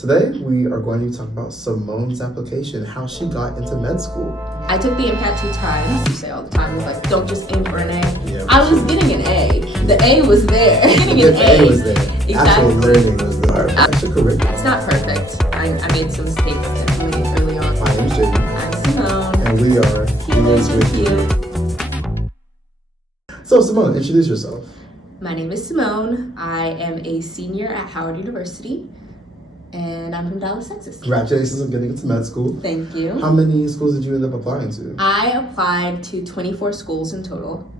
Today, we are going to be talking about Simone's application, how she got into med school. I took the MCAT 2 times. You say all the time, it's like, don't just aim for an A. Yeah, I was getting an A. The A was there. Getting an A was there. Exactly. Actual learning was the hard part. Extracurricular. It's not perfect. I made some mistakes definitely early on. My name is Jaden. I'm Simone. And we are Healers with you. So, Simone, introduce yourself. My name is Simone. I am a senior at Howard University, and I'm from Dallas, Texas. Congratulations on getting into med school. Thank you. How many schools did you end up applying to? I applied to 24 schools in total,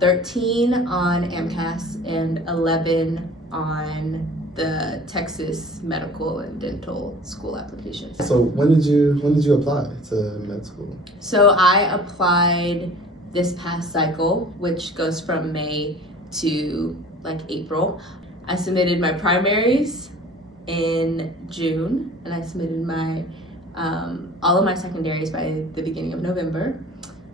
13 on AMCAS and 11 on the Texas medical and dental school applications. So when did you apply to med school? So I applied this past cycle, which goes from May to like April. I submitted my primaries in June, and I submitted my all of my secondaries by the beginning of November.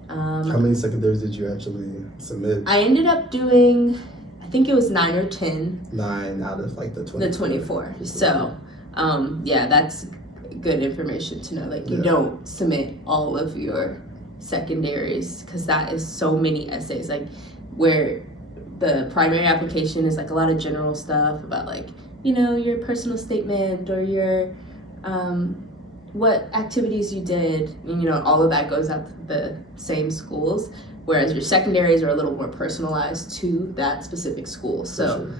How many secondaries did you actually submit? I ended up doing, I think it was 9 or 10. 9 out of like the 24. The 24. So, yeah, that's good information to know. Like, you don't submit all of your secondaries because that is so many essays. Like, where the primary application is like a lot of general stuff about like, you know, your personal statement or your what activities you did, and, you know, all of that goes out to the same schools, whereas your secondaries are a little more personalized to that specific school. So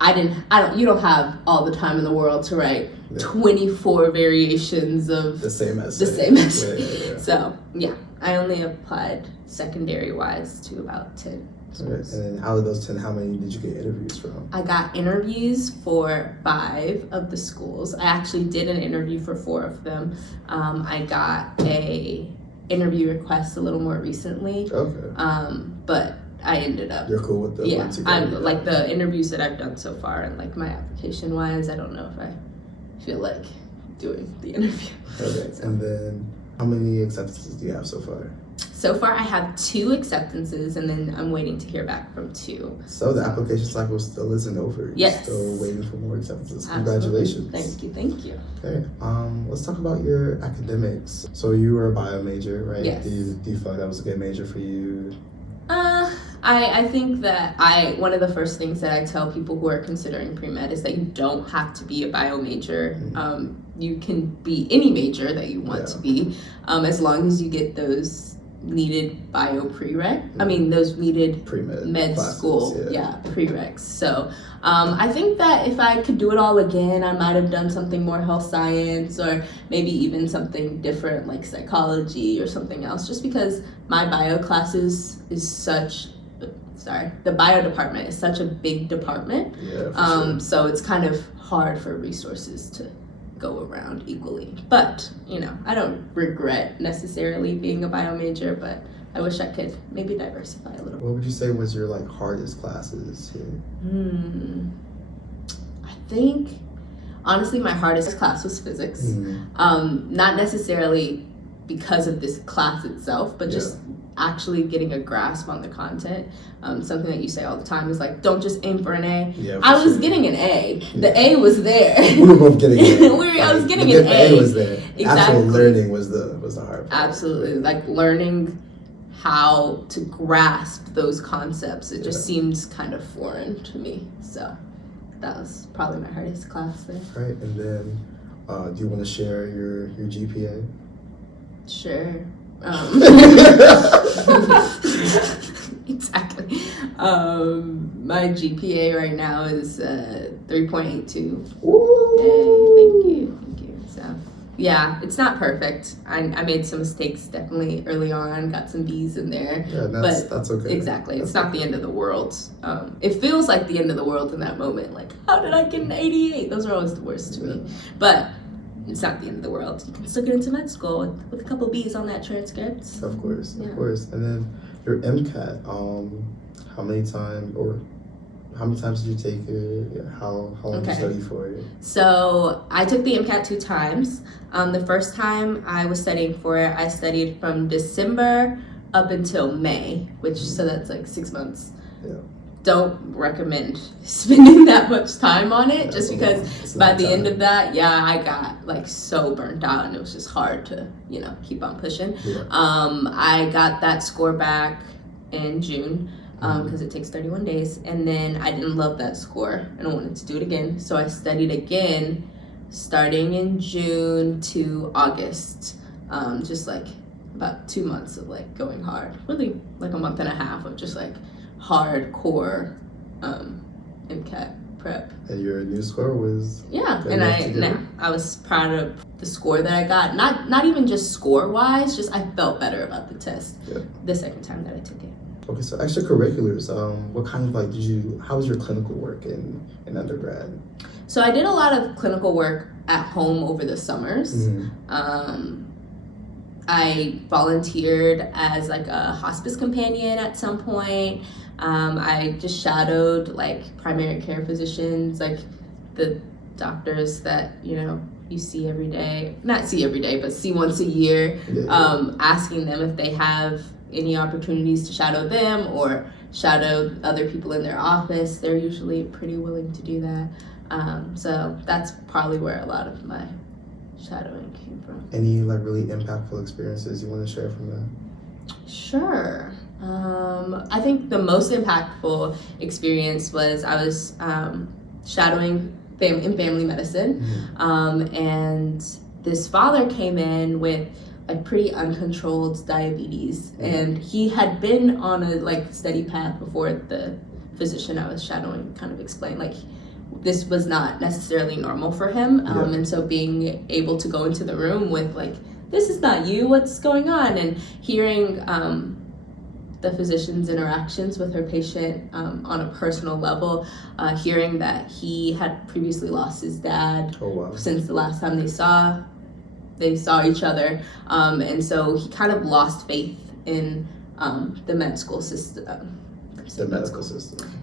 sure. You don't have all the time in the world to write 24 variations of the same essay. Yeah. So yeah, I only applied secondary wise to about 10 schools. And then out of those 10, how many did you get interviews from? I got interviews for 5 of the schools. I actually did an interview for 4 of them. I got a interview request a little more recently. Okay. But I ended up. You're cool with the ones you I'm like the interviews that I've done so far, and like my application wise, I don't know if I feel like doing the interview. Okay. So. And then how many acceptances do you have so far? So far, I have 2 acceptances, and then I'm waiting to hear back from 2. So the application cycle still isn't over. You're Yes. still waiting for more acceptances. Absolutely. Congratulations. Thank you. Okay. Let's talk about your academics. So you were a bio major, right? Yes. Do you feel like that was a good major for you? I think that one of the first things that I tell people who are considering pre-med is that you don't have to be a bio major. Mm-hmm. You can be any major that you want to be, as long as you get those needed bio prereq. Mm-hmm. I mean, those needed pre-med med classes, school prereqs. So I think that if I could do it all again, I might have done something more health science, or maybe even something different like psychology or something else, just because my bio classes is such the bio department is such a big department. Sure. So it's kind of hard for resources to go around equally. But, you know, I don't regret necessarily being a bio major, but I wish I could maybe diversify a little. What would you say was your like hardest classes here? I think honestly my hardest class was physics. Not necessarily because of this class itself, but just actually getting a grasp on the content. Something that you say all the time is like, don't just aim for an A. I was getting an A. The A was there. We were both getting an A. I was getting an A. The A was there. Exactly. Actual learning was the hard part. Absolutely. Like learning how to grasp those concepts. It just seems kind of foreign to me. So that was probably my hardest class there. Right. And then do you want to share your GPA? Sure. Exactly. My GPA right now is 3.82. Yay, thank you. So yeah, it's not perfect. I made some mistakes definitely early on, got some B's in there. Yeah, that's okay. Exactly. It's not the end of the world. It feels like the end of the world in that moment. Like, how did I get an 88? Those are always the worst to me. But it's not the end of the world. You can still get into med school with a couple B's on that transcript. Of course. And then your MCAT, how many times did you take it? How long did you study for it? So I took the MCAT 2 times. The first time I was studying for it, I studied from December up until May, so that's like 6 months. don't recommend spending that much time on it, just because by the end of that, I got like so burnt out, and it was just hard to, keep on pushing. I got that score back in June, because it takes 31 days, and then I didn't love that score and I wanted to do it again, so I studied again starting in June to August, just like about 2 months of like going hard, really like a month and a half of just like hardcore MCAT prep. And your new score was and I was proud of the score that I got. Not even just score wise, just I felt better about the test the second time that I took it. Okay, so extracurriculars, what kind of like how was your clinical work in undergrad? So I did a lot of clinical work at home over the summers. I volunteered as like a hospice companion at some point. I just shadowed like primary care physicians, like the doctors that, you see every day, not see every day, but see once a year, asking them if they have any opportunities to shadow them or shadow other people in their office. They're usually pretty willing to do that. So that's probably where a lot of my shadowing came from. Any like really impactful experiences you want to share from that? Sure. I think the most impactful experience was I was shadowing in family medicine, and this father came in with like pretty uncontrolled diabetes, and he had been on a like steady path before the physician I was shadowing kind of explained like this was not necessarily normal for him, and so being able to go into the room with like, this is not you, what's going on, and hearing the physician's interactions with her patient on a personal level, hearing that he had previously lost his dad since the last time they saw each other, and so he kind of lost faith in the medical system.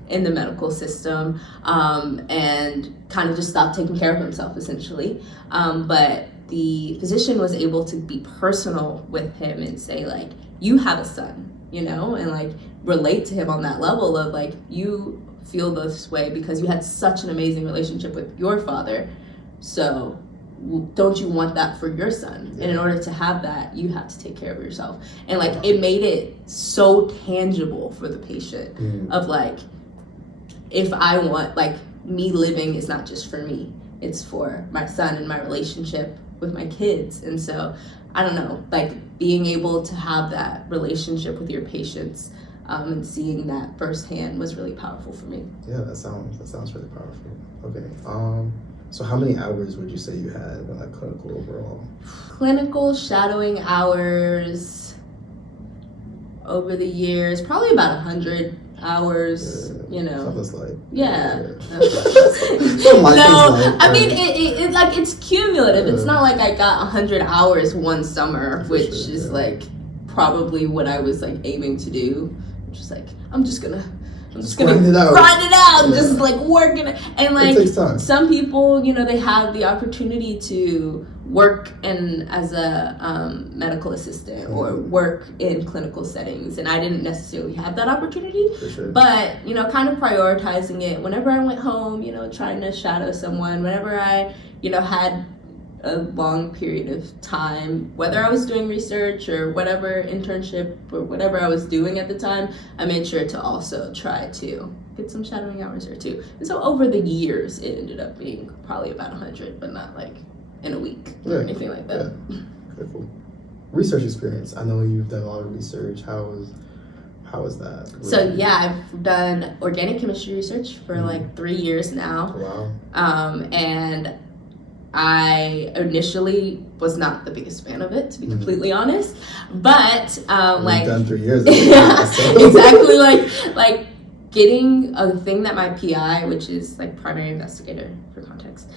In the medical system, and kind of just stopped taking care of himself essentially. But the physician was able to be personal with him and say like, you have a son, and like relate to him on that level of like, you feel this way because you had such an amazing relationship with your father, so don't you want that for your son? And in order to have that, you have to take care of yourself. And like it made it so tangible for the patient of like, if I want, like, me living is not just for me, it's for my son and my relationship with my kids. And so I don't know, like being able to have that relationship with your patients and seeing that firsthand was really powerful for me. Yeah, that sounds really powerful. Okay. So how many hours would you say you had in like clinical overall? Clinical shadowing hours over the years, probably about 100 hours, Sounds like. I mean, it like, it's cumulative. It's not like I got 100 hours one summer, which is like probably what I was like aiming to do. Just like, I'm just gonna grind it out, just like working it. And like some people, they have the opportunity to work as a medical assistant or work in clinical settings, and I didn't necessarily have that opportunity. But kind of prioritizing it whenever I went home, trying to shadow someone, whenever I had a long period of time, whether I was doing research or whatever internship or whatever I was doing at the time, I made sure to also try to get some shadowing hours or two. And so over the years, it ended up being probably about 100, but not like in a week or anything like that. Okay, cool. Research experience. I know you've done a lot of research. How was that? So I've done organic chemistry research for like 3 years now. Wow. And I initially was not the biggest fan of it, to be completely honest, but like done 3 years. Exactly, like getting a thing that my PI, which is like primary investigator for context,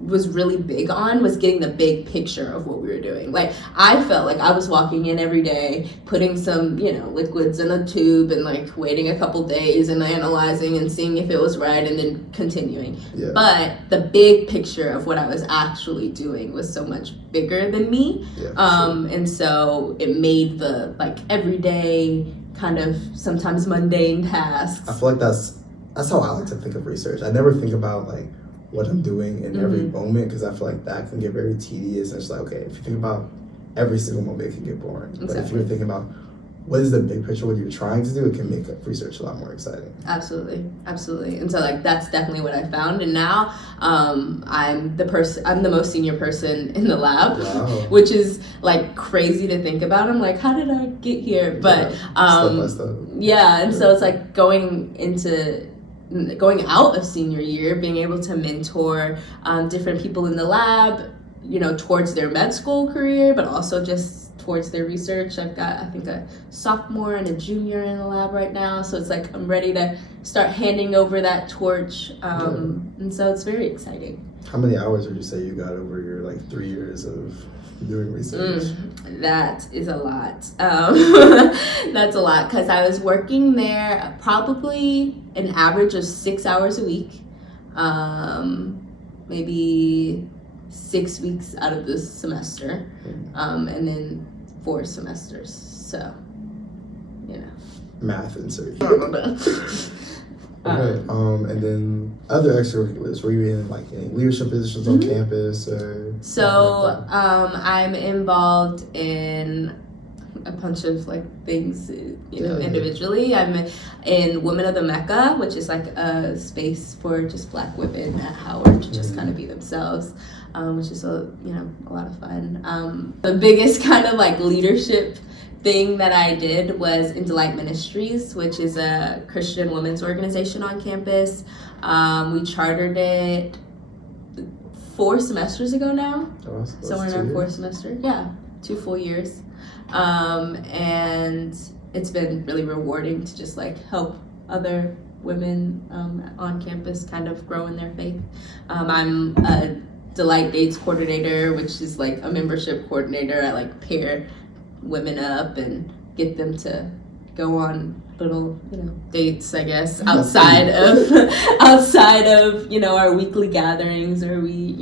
was really big on, was getting the big picture of what we were doing. Like I felt like I was walking in every day, putting some liquids in a tube and like waiting a couple days and analyzing and seeing if it was right and then continuing. But the big picture of what I was actually doing was so much bigger than me, and so it made the like everyday kind of sometimes mundane tasks. I feel like that's how I like to think of research. I never think about like what I'm doing in every moment, because I feel like that can get very tedious. And it's like, okay, if you think about every single moment, it can get boring. Exactly. But if you're thinking about what is the big picture, what you're trying to do, it can make research a lot more exciting. Absolutely. And so like that's definitely what I found. And now I'm the most senior person in the lab, Wow. which is like crazy to think about. I'm like, how did I get here? But step by step. And so it's like going out of senior year, being able to mentor different people in the lab, you know, towards their med school career, but also just towards their research. I've got, I think, a sophomore and a junior in the lab right now. So it's like I'm ready to start handing over that torch. And so it's very exciting. How many hours would you say you got over your like 3 years of doing research? That is a lot. That's a lot, because I was working there probably an average of 6 hours a week, maybe 6 weeks out of the semester, and then 4 semesters. So, you know. Math insert. I don't know. Okay. And then other extracurriculars. Were you in like any leadership positions on campus or? So I'm involved in a bunch of like things, you know, individually. I'm in Women of the Mecca, which is like a space for just Black women at Howard to just kind of be themselves, which is a lot of fun. The biggest kind of like leadership thing that I did was in Delight Ministries, which is a Christian women's organization on campus. We chartered it 4 semesters ago now. So we're in our 4th semester. Yeah, 2 full years. And it's been really rewarding to just like help other women on campus kind of grow in their faith. I'm a Delight Dates coordinator, which is like a membership coordinator. I like pair women up and get them to go on little, dates, I guess, outside of, our weekly gatherings, or we,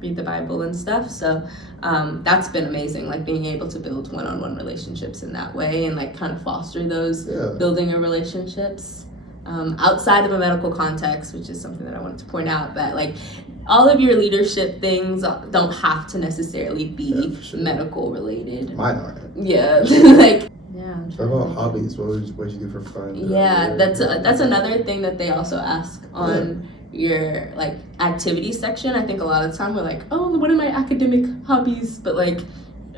read the Bible and stuff. So that's been amazing, like being able to build one-on-one relationships in that way and like kind of foster those building of relationships outside of a medical context, which is something that I wanted to point out, that like all of your leadership things don't have to necessarily be medical related. Mine aren't. Yeah. Like, yeah. What about hobbies? What would you do for fun? Yeah, that's another thing that they also ask on your like activity section. I think a lot of the time we're like, oh, what are my academic hobbies? But like,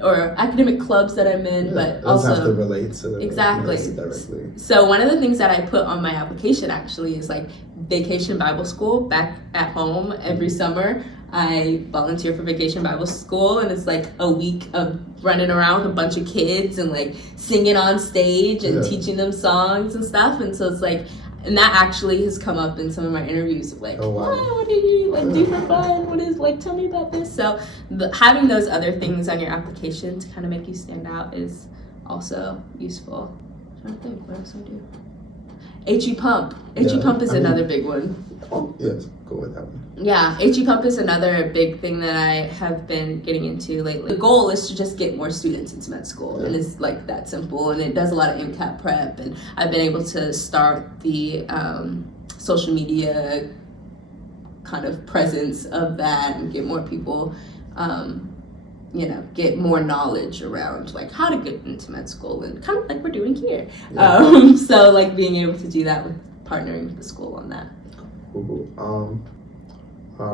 or academic clubs that I'm in, but also have to relate to the directly. So one of the things that I put on my application actually is like Vacation Bible School back at home every summer. I volunteer for Vacation Bible School, and it's like a week of running around with a bunch of kids and like singing on stage and teaching them songs and stuff. And so it's like, and that actually has come up in some of my interviews of like, what do you like do for fun? What is like, tell me about this. So having those other things on your application to kind of make you stand out is also useful. I'm trying to think, what else do I do? HE Pump. HE Pump is another big one. Oh, yes, go with that one. Yeah, HE Pump is another big thing that I have been getting into lately. The goal is to just get more students into med school, and it's like that simple, and it does a lot of MCAT prep, and I've been able to start the social media kind of presence of that and get more people, get more knowledge around like how to get into med school, and kind of like we're doing here. So like being able to do that with partnering with the school on that. Cool.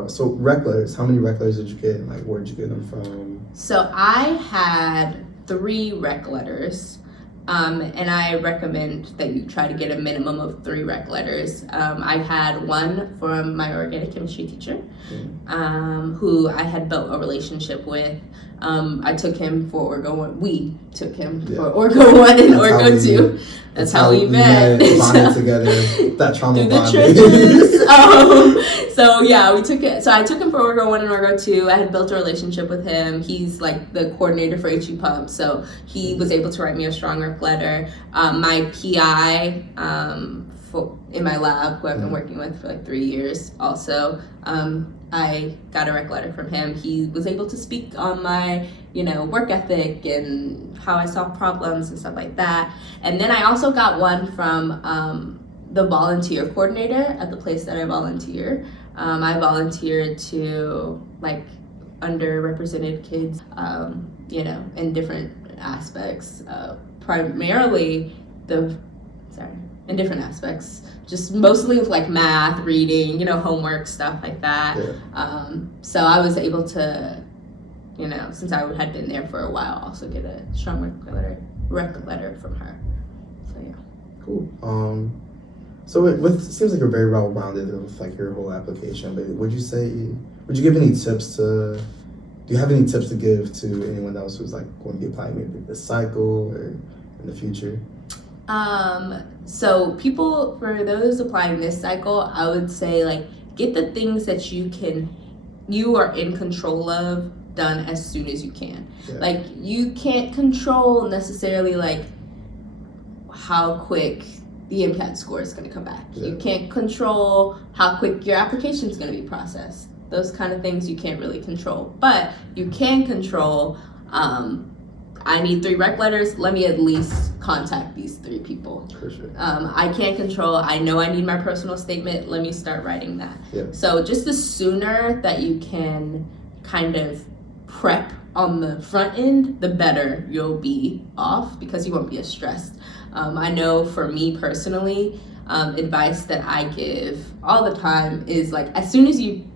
So rec letters, how many rec letters did you get, and like where did you get them from? So I had 3 rec letters, and I recommend that you try to get a minimum of 3 rec letters. I had one from my organic chemistry teacher, who I had built a relationship with. I took him for Orgo 1. We took him for Orgo 1 and Orgo 2. That's how we met. Bonded together. That trauma through the bonding. trenches. So yeah, we took it. So I took him for Orgo 1 and Orgo 2. I had built a relationship with him. He's like the coordinator for HE Pump, so he was able to write me a strong rec letter. My PI in my lab, who I've been working with for like 3 years, also I got a rec letter from him. He was able to speak on my, work ethic and how I solve problems and stuff like that. And then I also got one from the volunteer coordinator at the place that I volunteer. I volunteer to like underrepresented kids, in different aspects, primarily in different aspects, just mostly with like math, reading, homework, stuff like that. Yeah. So I was able to, since I had been there for a while, also get a strong rec letter from her. So yeah. Cool. So it seems like you're very well-rounded with like your whole application, but would you give any tips do you have any tips to give to anyone else who's like going to be applying maybe this cycle or in the future? So for those applying this cycle, I would say like get the things that you are in control of done as soon as you can. Yeah. Like you can't control necessarily like how quick the MCAT score is going to come back. Yeah. You can't control how quick your application is going to be processed. Those kind of things you can't really control. But you can control, I need 3 rec letters. Let me at least contact these 3 people. For sure. I can't control, I know I need my personal statement. Let me start writing that. Yeah. So just the sooner that you can kind of prep on the front end, the better you'll be off because you won't be as stressed. I know for me personally, advice that I give all the time is like as soon as you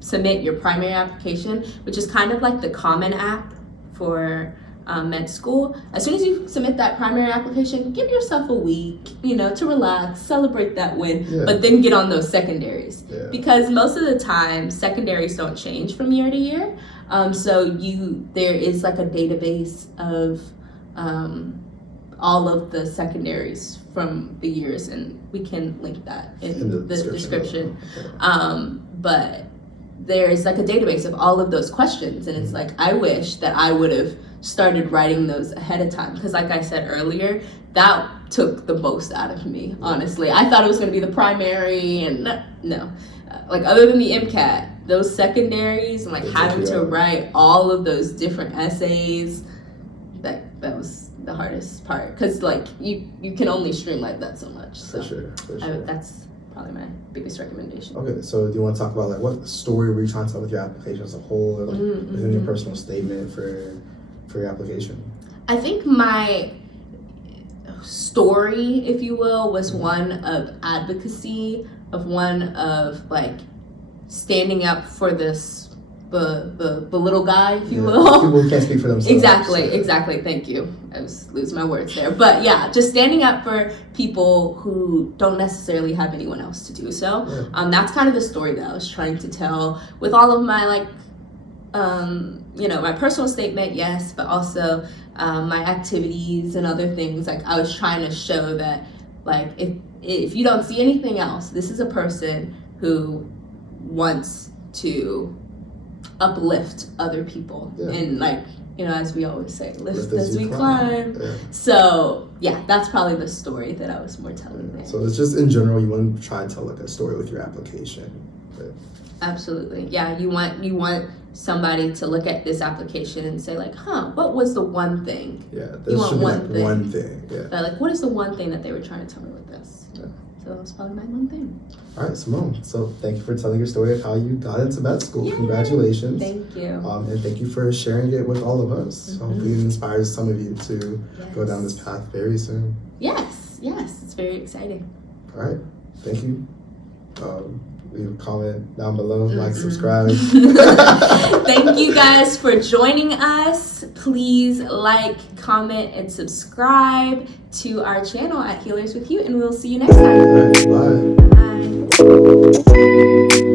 submit your primary application, which is kind of like the Common App for med school, as soon as you submit that primary application, give yourself a week, to relax, celebrate that win, but then get on those secondaries. Yeah. Because most of the time, secondaries don't change from year to year. So there is like a database of all of the secondaries from the years, and we can link that in the description. Okay. But there's like a database of all of those questions, and it's like I wish that I would have started writing those ahead of time, because like I said earlier, that took the most out of me, honestly. I thought it was going to be the primary, and no. Like other than the MCAT, those secondaries and like having to write all of those different essays, that was the hardest part, because like you can only streamline that so much. So for sure. That's probably my biggest recommendation. Okay, so do you want to talk about like what story were you trying to tell with your application as a whole, or like within your personal statement for your application? I think my story, if you will, was one of advocacy, of one of like standing up for this the little guy, if you will. People who can't speak for themselves. Exactly. Thank you. I was losing my words there. But yeah, just standing up for people who don't necessarily have anyone else to do so. Yeah. That's kind of the story that I was trying to tell with all of my like, my personal statement, yes, but also my activities and other things. Like I was trying to show that like if you don't see anything else, this is a person who wants to uplift other people, and like as we always say, lift as we climb. Yeah. So yeah, that's probably the story that I was more telling there. So it's just in general, you want to try and tell like a story with your application. But... Absolutely, yeah. You want somebody to look at this application and say like, what was the one thing? Yeah, there should be like one thing. Yeah. Like, what is the one thing that they were trying to tell me with this? Yeah. So that was probably my one thing. All right, Simone. So thank you for telling your story of how you got into med school. Yay. Congratulations. Thank you. And thank you for sharing it with all of us. Mm-hmm. Hopefully it inspires some of you to go down this path very soon. Yes. It's very exciting. All right. Thank you. Leave a comment down below, like, subscribe. Thank you guys for joining us. Please like, comment, and subscribe to our channel at Healers With You, and we'll see you next time. All right, bye. Bye.